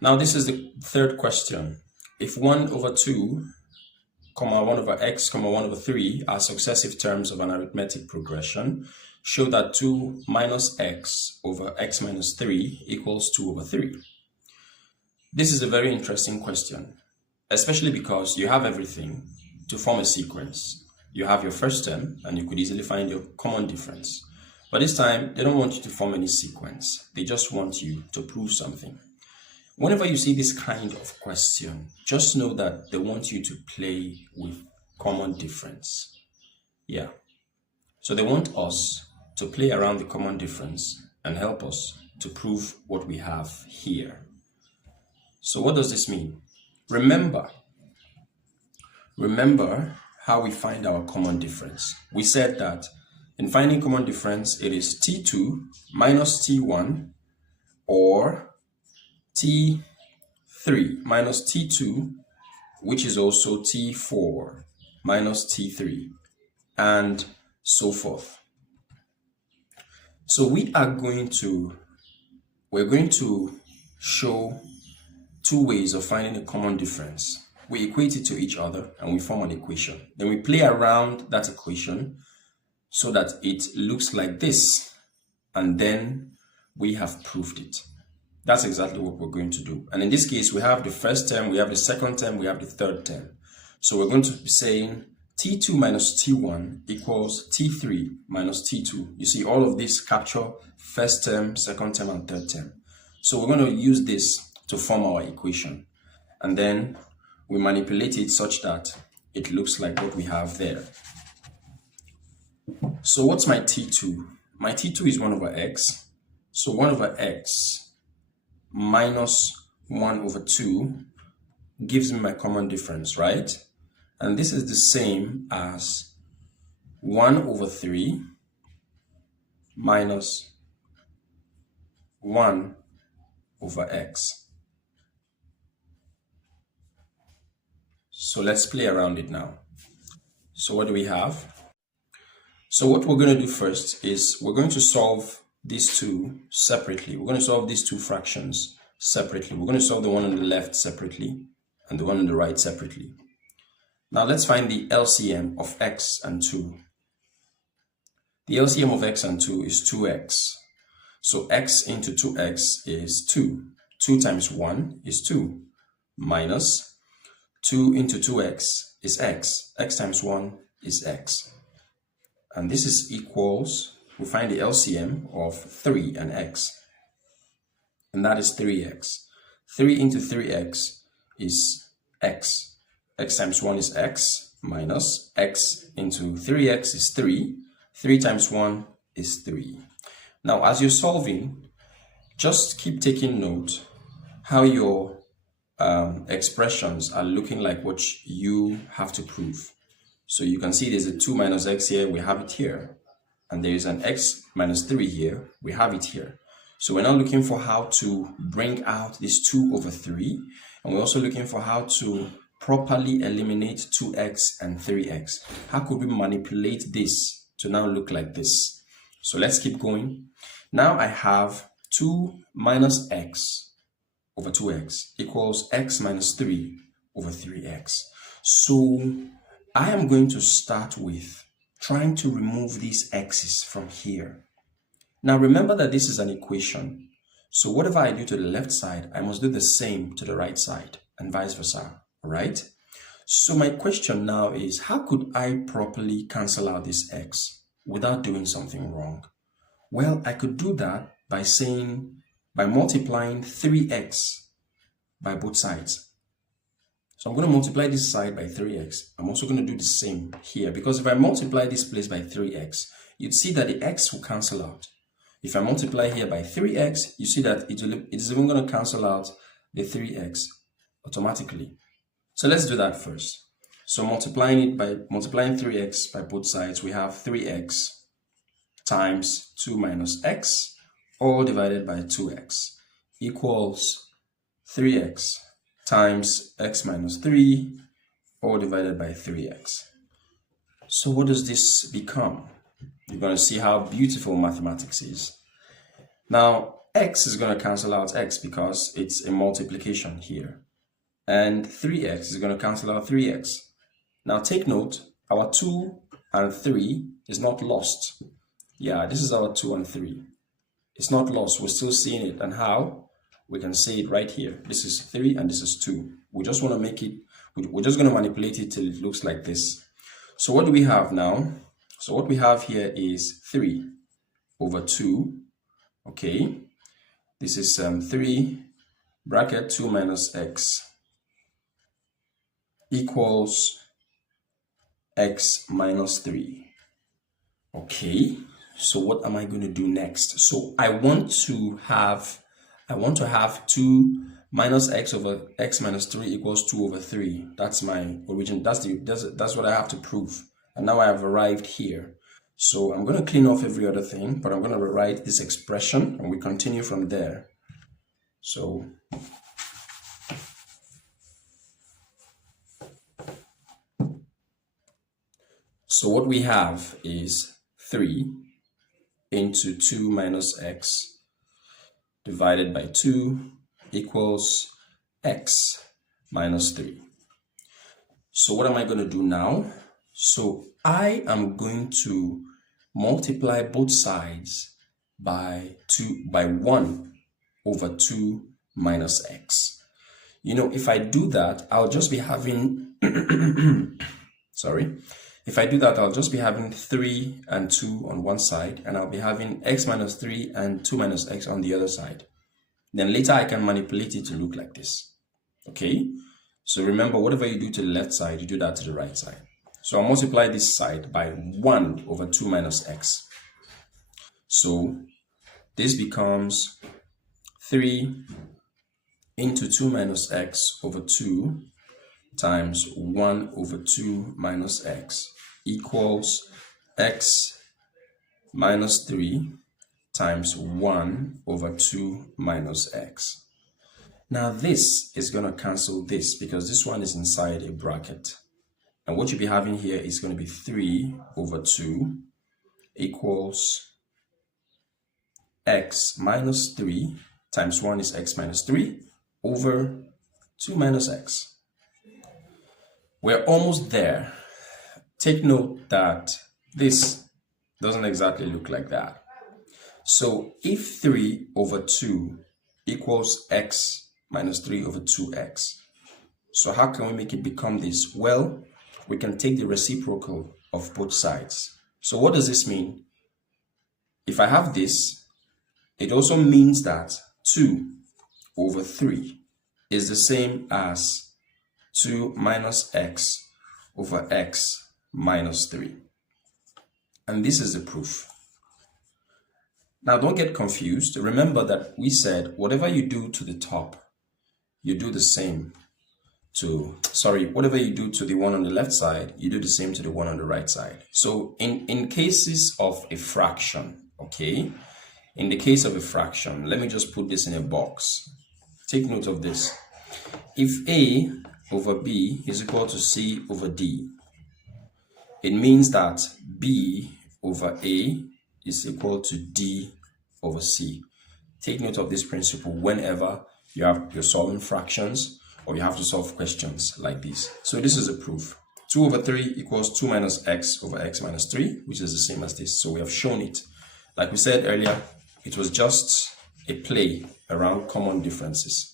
Now this is the third question. If 1 over 2, 1 over x, 1 over 3 are successive terms of an arithmetic progression, show that 2 minus x over x minus 3 equals 2 over 3. This is a very interesting question, especially because you have everything to form a sequence. You have your first term, and you could easily find your common difference. But this time, they don't want you to form any sequence. They just want you to prove something. Whenever you see this kind of question, just know that they want you to play with common difference. Yeah. So they want us to play around the common difference and help us to prove what we have here. So what does this mean? Remember how we find our common difference. We said that in finding common difference, it is T2 minus T1 or T3 minus T2, which is also T4 minus T3, and so forth. So we're going to show two ways of finding a common difference. We equate it to each other and we form an equation. Then we play around that equation so that it looks like this, and then we have proved it. That's exactly what we're going to do. And in this case, we have the first term, we have the second term, we have the third term. So we're going to be saying T2 minus T1 equals T3 minus T2. You see, all of this capture first term, second term, and third term. So we're going to use this to form our equation. And then we manipulate it such that it looks like what we have there. So what's my T2? My T2 is 1 over x. So 1 over x minus 1 over 2 gives me my common difference, right? And this is the same as 1 over 3 minus 1 over x. So let's play around it now. So what do we have? So what we're going to do first is we're going to solve these two separately. We're going to solve these two fractions separately. We're going to solve the one on the left separately and the one on the right separately. Now let's find the LCM of x and 2. The LCM of x and 2 is 2x. So x into 2x is 2. 2 times 1 is 2. Minus 2 into 2x is x. X times 1 is x. And this is equals, we find the LCM of 3 and x. And that is 3x. 3 into 3x is x. X times 1 is x, minus x into 3x is 3. 3 times 1 is 3. Now, as you're solving, just keep taking note how your expressions are looking like what you have to prove. So you can see there's a 2 minus x here, we have it here. And there is an x minus 3 here, we have it here. So we're now looking for how to bring out this 2 over 3. And we're also looking for how to properly eliminate 2x and 3x. How could we manipulate this to now look like this? So let's keep going. Now I have 2 minus x over 2x equals x minus 3 over 3x. So I am going to start with trying to remove these x's from here. Now remember that this is an equation. So whatever I do to the left side, I must do the same to the right side and vice versa, all right? So my question now is, how could I properly cancel out this x without doing something wrong? Well, I could do that by multiplying 3x by both sides. So I'm going to multiply this side by 3x. I'm also going to do the same here, because if I multiply this place by 3x, you'd see that the x will cancel out. If I multiply here by 3x, you see that it is even going to cancel out the 3x automatically. So let's do that first. So multiplying 3x by both sides, we have 3x times 2 minus x, all divided by 2x, equals 3x times x minus 3, all divided by 3x. So what does this become? You're going to see how beautiful mathematics is. Now, x is going to cancel out x because it's a multiplication here. And 3x is going to cancel out 3x. Now take note, our 2 and 3 is not lost. Yeah, this is our 2 and 3. It's not lost. We're still seeing it. And how? We can see it right here. This is 3 and this is 2. We just want to make it, we're just going to manipulate it till it looks like this. So what do we have now? So what we have here is 3 over 2. Okay. This is 3 bracket 2 minus x equals x minus 3. Okay, so what am I going to do next? So I want to have 2 minus x over x minus 3 equals 2 over 3. That's my origin. That's what I have to prove. And now I have arrived here. So I'm going to clean off every other thing, but I'm going to rewrite this expression and we continue from there. So what we have is 3 into 2 minus x divided by 2 equals x minus 3. So what am I going to do now? So I am going to multiply both sides by 1 over 2 minus x. You know, if I do that, I'll just be having if I do that, I'll just be having 3 and 2 on one side, and I'll be having x minus 3 and 2 minus x on the other side. Then later I can manipulate it to look like this. Okay? So remember, whatever you do to the left side, you do that to the right side. So I'll multiply this side by 1 over 2 minus x. So this becomes 3 into 2 minus x over 2 times 1 over 2 minus x equals x minus 3 times 1 over 2 minus x. Now this is going to cancel this because this one is inside a bracket. And what you'll be having here is going to be 3 over 2 equals x minus 3 times 1 is x minus 3 over 2 minus x. We're almost there. Take note that this doesn't exactly look like that. So if 3 over 2 equals x minus 3 over 2x, so how can we make it become this? Well, we can take the reciprocal of both sides. So what does this mean? If I have this, it also means that 2 over 3 is the same as 2 minus x over x minus 3. And this is the proof. Now don't get confused. Remember that we said whatever you do to the top, you do the same to, whatever you do to the one on the left side, you do the same to the one on the right side. So in cases of a fraction, okay, in the case of a fraction, let me just put this in a box. Take note of this. If A over B is equal to C over D, it means that B over A is equal to D over C. Take note of this principle whenever you're solving fractions or you have to solve questions like this. So this is a proof. 2 over 3 equals 2 minus x over x minus 3, which is the same as this. So we have shown it. Like we said earlier, it was just a play around common differences.